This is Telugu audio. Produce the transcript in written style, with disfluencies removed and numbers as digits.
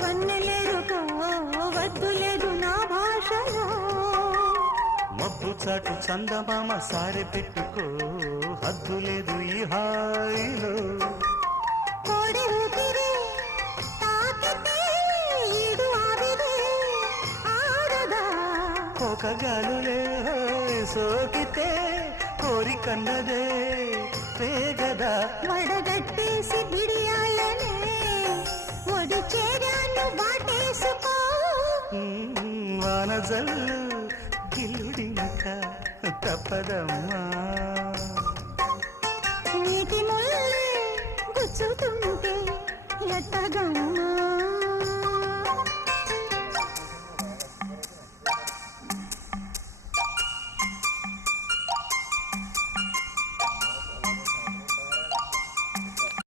వన్నెలేరుకో వద్దు లేదు నా భాషలో మబ్బు చాటు చందమామ సారె పెట్టుకో హద్దు లేదు ఈ హాయిలో కోడి ఊపిరి తాకితే ఈడు ఆవిరి ఆడదా కోకగాలులే సోకితే కోరికన్నదే పేగదా వడగట్టేసి బిడియాలనే ఒడి చేరాను బాటేసుకో వానజల్లు గిల్లుడింక తప్పదమ్మా నీటి ముల్లే గుచ్చుతుంటే ఎట్టగమ్మా